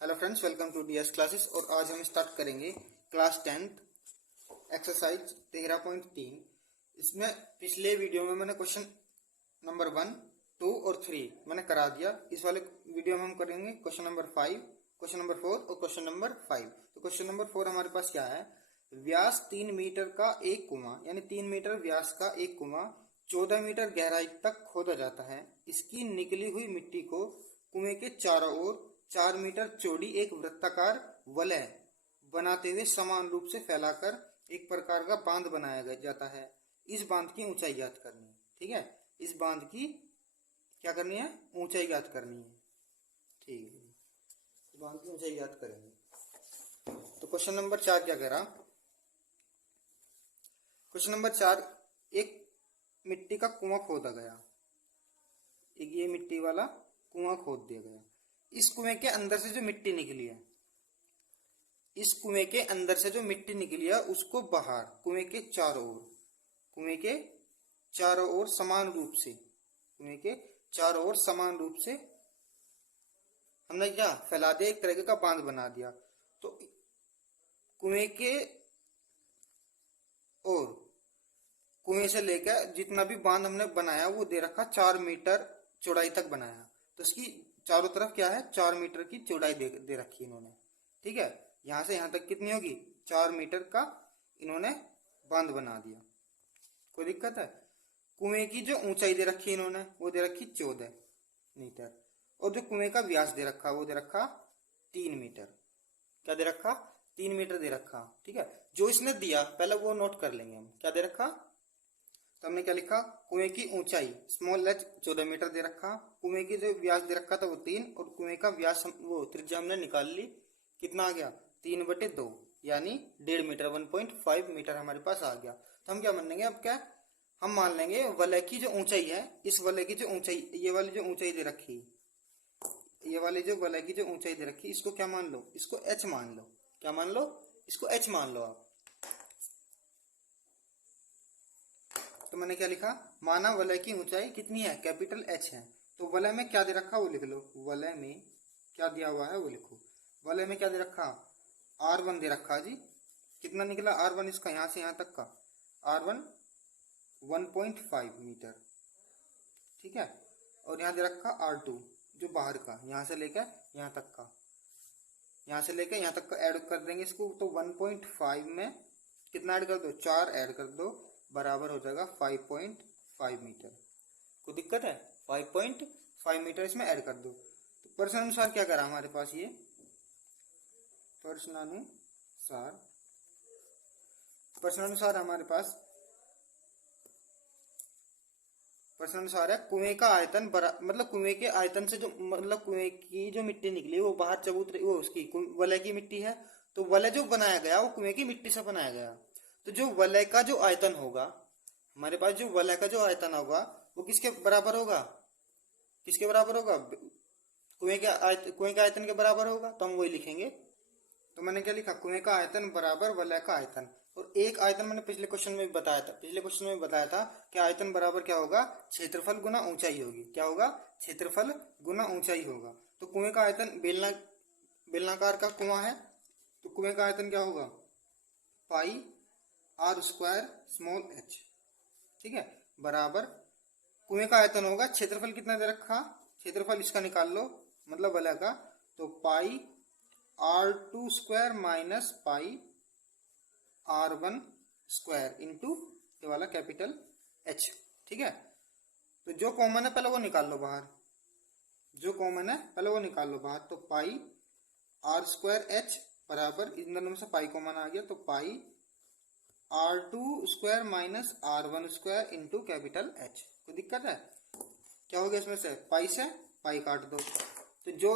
Hello friends, welcome to DS classes. और आज हम स्टार्ट करेंगे क्लास 10th एक्सरसाइज 13.3। इसमें पिछले वीडियो में मैंने क्वेश्चन नंबर 1, 2 और 3 मैंने करा दिया। इस वाले वीडियो में हम करेंगे क्वेश्चन नंबर 5, क्वेश्चन नंबर 4 और क्वेश्चन नंबर 5। तो क्वेश्चन नंबर 4 हमारे पास क्या है? व्यास 3 मीटर का एक कुआं, यानी 3 मीटर व्यास का एक कुआं 14 मीटर गहराई तक खोदा जाता है। इसकी निकली हुई मिट्टी को कुएं के चारों ओर 4 मीटर चौड़ी एक वृत्ताकार वलय बनाते हुए समान रूप से फैलाकर एक प्रकार का बांध बनाया जाता है। इस बांध की ऊंचाई ज्ञात करनी है। ठीक है, इस बांध की क्या करनी है? ऊंचाई ज्ञात करनी है। ठीक है, इस बांध की ऊंचाई ज्ञात करेंगे। तो क्वेश्चन नंबर 4 क्या कह रहा? क्वेश्चन नंबर 4, एक मिट्टी का कुआं खोदा गया। एक ये मिट्टी वाला कुआं खोद दिया गया। इस कुएं के अंदर से जो मिट्टी निकली है, इस कुएं के अंदर से जो मिट्टी निकली है उसको बाहर कुएं के चारों ओर, कुएं के चारों ओर समान रूप से, कुएं के चारों ओर समान रूप से हमने क्या फैला दिया? एक तरह का बांध बना दिया। तो कुएं के और कुएं से लेकर जितना भी बांध हमने बनाया वो दे रखा 4 मीटर चौड़ाई तक बनाया। तो इसकी चारों तरफ क्या है? 4 मीटर की चौड़ाई दे रखी इन्होंने। ठीक है, यहां से यहां तक कितनी होगी? 4 मीटर का इन्होंने बांध बना दिया। कोई दिक्कत है? कुएं की जो ऊंचाई दे रखी इन्होंने वो दे रखी 14 मीटर, और जो कुएं का व्यास दे रखा वो दे रखा 3 मीटर। क्या दे रखा? 3 मीटर दे रखा। ठीक है, जो इसने दिया पहले वो नोट कर लेंगे हम। क्या दे रखा? तो हमने क्या लिखा? कुएं की ऊंचाई स्मॉल एच 14 मीटर दे रखा, कुएं की जो व्यास दे रखा था वो 3, और कुएं का व्यास वो त्रिज्या हमने निकाल ली। कितना आ गया? 3/2, यानी 1.5 मीटर, 1.5 मीटर हमारे पास आ गया। तो हम क्या मान लेंगे? अब क्या हम मान लेंगे? वलय की जो ऊंचाई है, इस वलय की जो ऊंचाई, ये वाली जो ऊंचाई दे रखी, ये वाली जो वलय की जो ऊंचाई दे रखी, इसको क्या मान लो? इसको एच मान लो। क्या मान लो? इसको एच मान लो आप। तो मैंने क्या लिखा? माना वलय की ऊंचाई कितनी है? कैपिटल एच है। तो वलय में क्या दे रखा वो लिख लो। वलय में क्या दिया हुआ है वो लिखो। वलय में क्या दे रखा? R1 दे रखा जी। कितना निकला R1 इसका? यहां से यहां तक का R1 1.5 मीटर। ठीक है, और यहां दे रखा R2 जो बाहर का, यहां से लेकर यहां तक का, यहां से लेकर यहां तक का ऐड कर देंगे इसको। तो 1.5 में कितना ऐड कर दो? 4 ऐड कर दो, बराबर हो जाएगा 5.5 मीटर। कोई दिक्कत है? 5.5 मीटर इसमें ऐड कर दो। तो प्रश्नानुसार क्या करा हमारे पास? ये प्रश्नानुसार, प्रश्नानुसार हमारे पास प्रश्नानुसार है कुएं का आयतन मतलब कुएं के आयतन से जो, मतलब कुएं की जो मिट्टी निकली वो बाहर चबूतरे वो उसकी वलय की मिट्टी है। तो वलय जो बनाया गया वो कुएं की मिट्टी से बनाया गया। तो जो वलय का जो आयतन होगा हमारे पास, जो वलय का जो आयतन होगा वो किसके बराबर होगा? किसके बराबर होगा? कुएं के आयतन के बराबर होगा। तो हम वही लिखेंगे। तो मैंने क्या लिखा? कुएं का आयतन बराबर वलय का आयतन। और एक आयतन मैंने पिछले क्वेश्चन में भी बताया था, पिछले क्वेश्चन में बताया था कि आयतन बराबर क्या होगा? क्षेत्रफल गुना ऊंचाई होगी। क्या होगा? क्षेत्रफल गुना ऊंचाई होगा। तो कुएं का आयतन बेलनाकार का कुआं है, तो कुएं का आयतन क्या होगा? पाई R स्क्वायर स्मॉल h। ठीक है, बराबर कुएं का आयतन होगा, क्षेत्रफल कितना दे रखा? क्षेत्रफल इसका निकाल लो, मतलब वलय का। तो पाई R2 square minus pi R1 square into ये वाला कैपिटल H। ठीक है, तो जो कॉमन है पहले वो निकाल लो बाहर, जो कॉमन है पहले वो निकाल लो बाहर। तो पाई R स्क्वायर H बराबर, इन दोनों में से पाई कॉमन आ गया, तो पाई R2 square minus R1 square into capital H। कोई दिक्कत है? क्या हो गया इसमें से? पाई से पाई काट दो, तो जो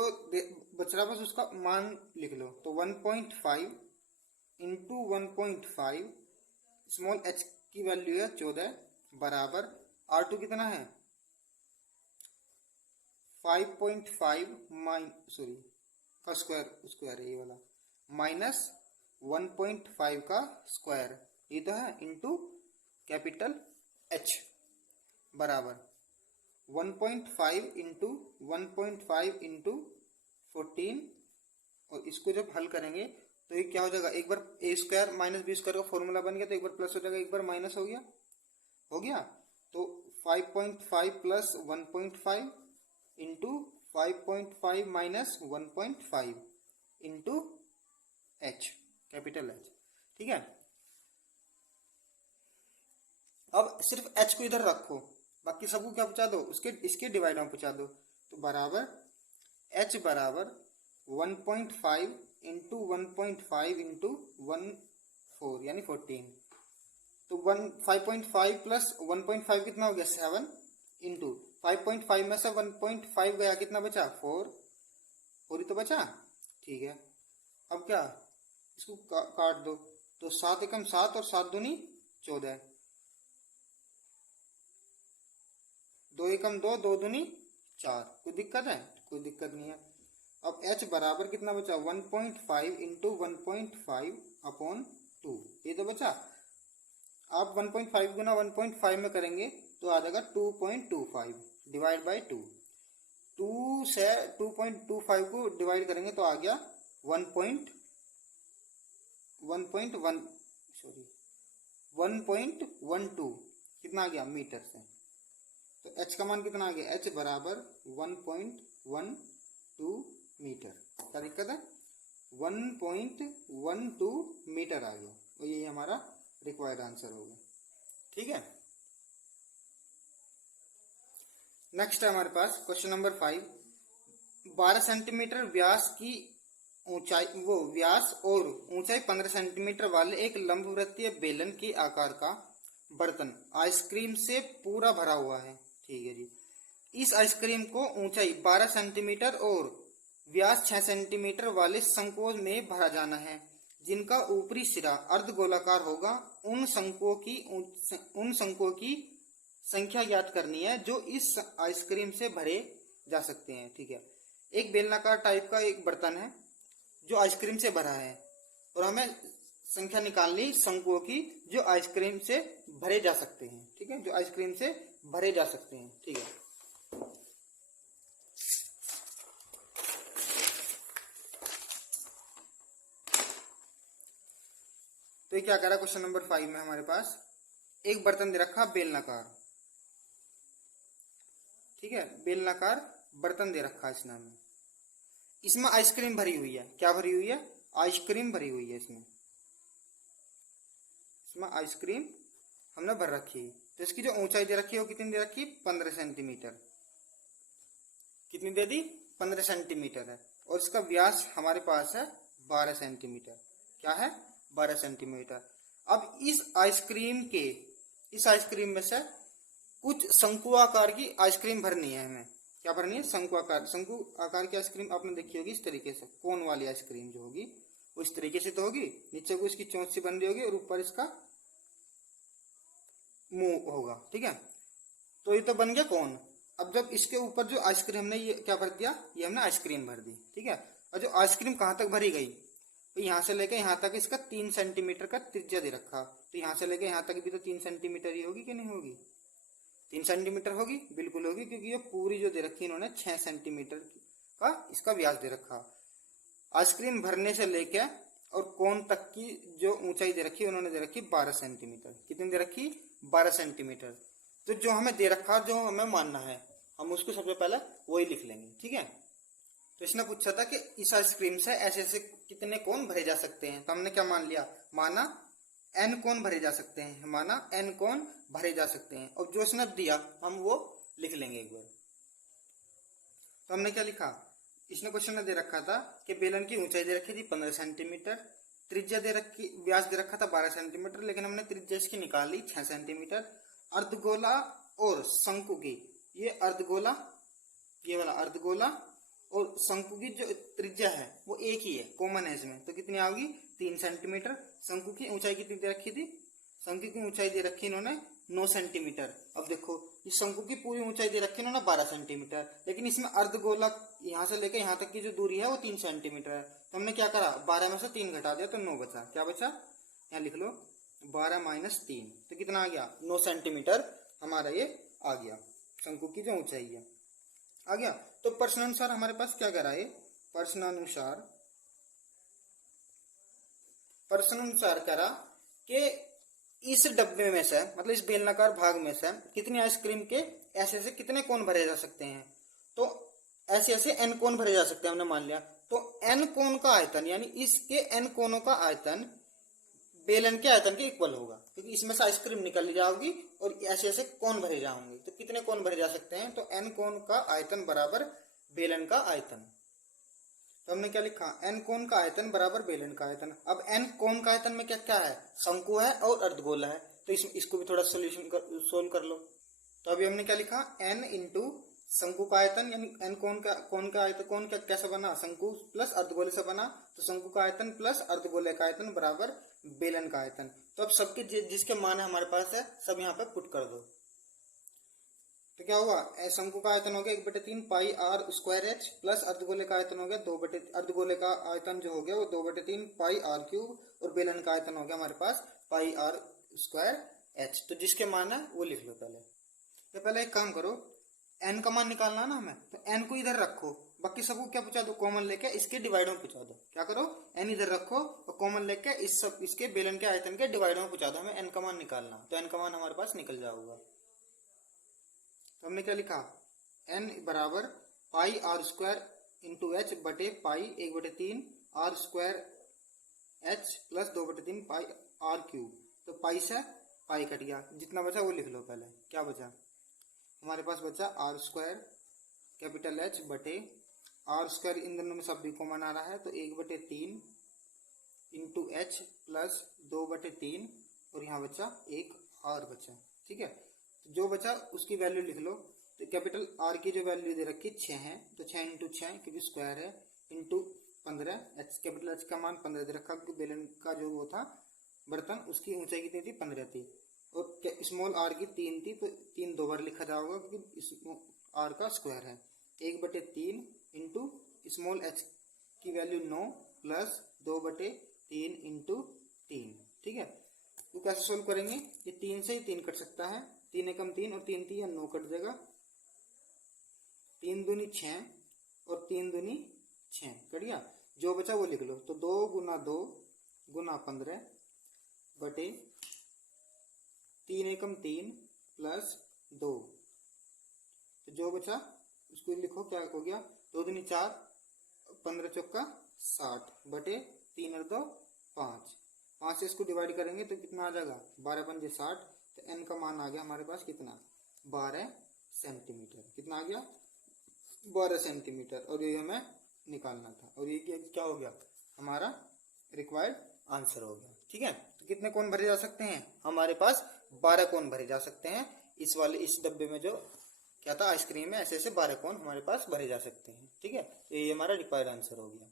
बच रहा बस उसका मान लिख लो। तो 1.5 इंटू 1.5 स्मॉल h की वैल्यू है 14, बराबर R2 कितना है? 5.5 सॉरी का स्क्वायर, स्क्वायर है ये वाला, माइनस 1.5 का स्क्वायर, ये तो है, इंटू कैपिटल H बराबर 1.5 इंटू 1.5 इंटू 14 इसको जब हल करेंगे तो ये क्या हो जाएगा, एक बार ए स्क्वायर माइनस बी स्क्वायर का फॉर्मूला बन गया, तो एक बार प्लस हो जाएगा, एक बार माइनस हो गया, हो गया। तो 5.5 plus 1.5 into 5.5 minus 1.5 into H, capital H, ठीक है। अब सिर्फ एच को इधर रखो, बाकी सबको क्या पूछा दो, उसके इसके डिवाइड में पूछा दो। तो बराबर एच बराबर 1.5 इंटू 1.5 इंटू 1 4 यानी 14। तो 5.5 प्लस 1.5 कितना हो गया 7 इंटू 5.5 में से 1.5 गया, कितना बचा 4 ही तो बचा, ठीक है। अब क्या, इसको काट दो, तो 7 एकम 7 और 7 दूनी 14, 2 एकम 2, 2 दूनी 4, कोई दिक्कत है, कोई दिक्कत नहीं है। अब h बराबर कितना बचा 1.5 इंटू 1.5 अपॉन 2, ये तो बचा। आप 1.5 गुना 1.5 में करेंगे तो आ जाएगा 2.25 डिवाइड बाई 2, 2 से 2.25 को डिवाइड करेंगे तो आ गया 1.12 कितना आ गया मीटर से। तो h का मान कितना आ गया, h बराबर 1.12 मीटर। क्या दिक्कत है, 1.12 मीटर आ गया, और यही हमारा रिक्वायर्ड आंसर होगा, ठीक है। नेक्स्ट है हमारे पास क्वेश्चन नंबर 5, 12 सेंटीमीटर व्यास की ऊंचाई, वो व्यास और ऊंचाई 15 सेंटीमीटर वाले एक लंबवृत्तीय बेलन के आकार का बर्तन आइसक्रीम से पूरा भरा हुआ है, ठीक है जी। इस आइसक्रीम को ऊंचाई 12 सेंटीमीटर और व्यास 6 सेंटीमीटर वाले शंकुओं में भरा जाना है, जिनका ऊपरी सिरा अर्धगोलाकार होगा। उन शंकुओं की संख्या ज्ञात करनी है जो इस आइसक्रीम से भरे जा सकते हैं, ठीक है। एक बेलनाकार टाइप का एक बर्तन है जो आइसक्रीम से भरा है, और हमें संख्या निकालनी शंकुओं की जो आइसक्रीम से भरे जा सकते हैं, ठीक है, जो आइसक्रीम से भरे जा सकते हैं, ठीक है। तो ये क्या कह रहा है क्वेश्चन नंबर 5 में हमारे पास एक बर्तन दे रखा बेलनाकार, ठीक है, बेलनाकार बर्तन दे रखा है इस नाम में, इसमें आइसक्रीम भरी हुई है। क्या भरी हुई है, आइसक्रीम भरी हुई है, इसमें आइसक्रीम हमने भर रखी है। तो इसकी जो ऊंचाई दे रखी है वो कितनी दे रखी है, 15 सेंटीमीटर। कितनी दे दी, 15 सेंटीमीटर है, और इसका व्यास हमारे पास है 12 सेंटीमीटर। क्या है, 12 सेंटीमीटर। अब इस आइसक्रीम में से कुछ शंकु आकार की आइसक्रीम भरनी है हमें। क्या भरनी है, शंकु आकार की आइसक्रीम आपने देखी होगी इस तरीके से, कोन वाली आइसक्रीम जो होगी वो इस तरीके से तो होगी, नीचे को इसकी चोंच सी बन रही होगी और ऊपर इसका मुंह होगा, ठीक है। तो ये तो बन गया कोन। अब जब इसके ऊपर जो आइसक्रीम ने ये क्या भर दिया, ये हमने आइसक्रीम भर दी, ठीक है। और जो आइसक्रीम कहाँ तक भरी गई, तो यहाँ से लेकर यहाँ तक इसका 3 सेंटीमीटर का त्रिज्या दे रखा, तो यहाँ से लेकर यहाँ तक भी तो 3 सेंटीमीटर ही होगी कि नहीं होगी, 3 सेंटीमीटर होगी, बिल्कुल होगी, क्योंकि ये पूरी जो दे रखी इन्होंने 6 सेंटीमीटर का इसका व्यास दे रखा। आइसक्रीम भरने से लेकर और कोन तक की जो ऊंचाई दे रखी उन्होंने दे रखी 12 सेंटीमीटर। कितनी दे रखी, 12 सेंटीमीटर। तो जो हमें दे रखा, जो हमें मानना है, हम उसको सबसे पहले वही लिख लेंगे, ठीक है। तो इसने पूछा था कि इस आइसक्रीम से ऐसे ऐसे कितने कोन भरे जा सकते हैं, तो हमने क्या मान लिया, माना n कोन भरे जा सकते हैं, माना n कोन भरे जा सकते हैं। और जो इसने दिया हम वो लिख लेंगे एक बार। तो हमने क्या लिखा, इसने क्वेश्चन में दे रखा था कि बेलन की ऊंचाई दे रखी थी 15 सेंटीमीटर, त्रिज्या दे रखी, व्यास दे रखा था 12 सेंटीमीटर, लेकिन हमने त्रिज्या इसकी निकाल ली 6 सेंटीमीटर। अर्धगोला और शंकु की, ये अर्धगोला, ये वाला अर्धगोला और शंकु की जो त्रिज्या है वो एक ही है, कॉमन है इसमें, तो कितनी आओगी 3 सेंटीमीटर। शंकु की ऊंचाई कितनी दे रखी थी, शंकु की ऊंचाई दे रखी इन्होंने 9 सेंटीमीटर। अब देखो इस शंकु की पूरी ऊंचाई दे रखी इन्होंने 12 सेंटीमीटर, लेकिन इसमें अर्धगोला यहाँ से लेकर यहाँ तक की जो दूरी है वो 3 सेंटीमीटर है। तो हमने क्या करा, 12 में से 3 घटा दिया तो 9 बचा। क्या बचा, यहाँ लिख लो 12 माइनस 3, तो कितना आ गया 9 सेंटीमीटर हमारा ये आ गया, शंकु की जो ऊंचाई है आ गया। तो प्रश्नानुसार हमारे पास क्या करा है, प्रश्नानुसार प्रश्न अनुसार करा कि इस डब्बे में से मतलब इस बेलनाकार भाग में से कितनी आइसक्रीम के ऐसे ऐसे कितने कोन भरे जा सकते हैं। तो ऐसे ऐसे एन कोन भरे जा सकते हैं हमने मान लिया। तो एन कोन का आयतन यानी इसके एन कोनों का आयतन बेलन के आयतन के इक्वल होगा, क्योंकि इसमें से आइसक्रीम निकल जाओगी और ऐसे ऐसे कोन भरे जाओगे। तो कितने कोन भरे जा सकते हैं, तो एन कोन का आयतन बराबर बेलन का आयतन। तो हमने क्या लिखा, एन कोन का आयतन बराबर बेलन का आयतन। अब एन कोन का आयतन में क्या क्या है, शंकु है और अर्धगोला है। तो इसको भी थोड़ा सोल्व कर लो। तो अभी हमने क्या लिखा, एन इंटू शंकु का आयतन यानी एन कोन का आयतन, कोन क्या कैसे बना, शंकु प्लस अर्धगोले से बना। तो शंकु का आयतन प्लस अर्धगोले का आयतन बराबर बेलन का आयतन। तो अब सबके जिसके मान हमारे पास है सब यहाँ पे पुट कर दो। तो क्या हुआ, शंकु का आयतन हो गया 1/3 पाई आर स्क्वायर एच प्लस अर्धगोले का आयतन हो गया अर्धगोले का आयतन जो हो गया वो 2/3 पाई आर क्यूब और बेलन का आयतन हो गया हमारे पास पाई आर स्क्वायर एच। तो जिसके मान है वो लिख लो पहले। तो पहले एक काम करो, एन का मान निकालना ना हमें, तो एन को इधर रखो, बाकी सबको क्या पूछा दो, कॉमन लेके इसके डिवाइडर में पूछा दो। क्या करो, एन इधर रखो और कॉमन लेके इसके बेलन के आयतन के डिवाइडर में पूछा दो, हमें एन का मान निकालना। तो एन का मान हमारे पास निकल जाऊगा। तो हमने क्या लिखा, एन बराबर pi R square into H बटे pi 1/3 R square H plus 2/3 pi R cube. तो पाई से पाई कट गया, जितना बचा वो लिख लो पहले। क्या बचा हमारे पास, बचा आर स्क्वायर कैपिटल एच बटे आर स्क्वायर, इन दोनों में सब भी कॉमन आ रहा है तो 1/3 इंटू एच प्लस 2/3 और यहाँ बचा एक आर बचा। ठीक है, तो जो बचा उसकी वैल्यू लिख लो। तो कैपिटल आर की जो वैल्यू दे रखी 6 है, तो 6 इंटू 6 क्योंकि स्क्वायर है इंटू 15, एच कैपिटल एच का मान 15 दे रखा क्योंकि बेलन का जो वो था बर्तन उसकी ऊंचाई कितनी थी, 15 थी। और स्मॉल आर की 3 थी, तो 3 दो बार लिखा जाएगा क्योंकि आर का स्क्वायर है। 1/3 इंटू स्मॉल एच की वैल्यू 9 प्लस 2/3 इंटू 3। ठीक है, तो कैसे सोल्व करेंगे, ये 3 से ही 3 कट सकता है, 3 एकम 3 और 3 3 9 कट जाएगा। 3 दूनी 6 और 3 दूनी 6 कट गया। जो बचा वो लिख लो, तो 2 गुना 2 गुना 15 बटे 3 एकम 3 प्लस 2। तो जो बचा उसको लिखो, क्या हो गया, 2 दूनी 4 15 चौका 60 बटे 3 और 2 5। 5 से इसको डिवाइड करेंगे तो कितना आ जाएगा, 12 पंजे 60। तो एन का मान आ गया हमारे पास कितना, 12 सेंटीमीटर। कितना आ गया, 12 सेंटीमीटर। और ये हमें निकालना था और ये क्या हो गया, हमारा रिक्वायर्ड आंसर हो गया। ठीक है, तो कितने कोन भरे जा सकते हैं, हमारे पास 12 कोन भरे जा सकते हैं। इस डब्बे में जो क्या था आइसक्रीम में ऐसे ऐसे 12 कोन हमारे पास भरे जा सकते हैं। ठीक है, तो ये हमारा रिक्वायर्ड आंसर हो गया।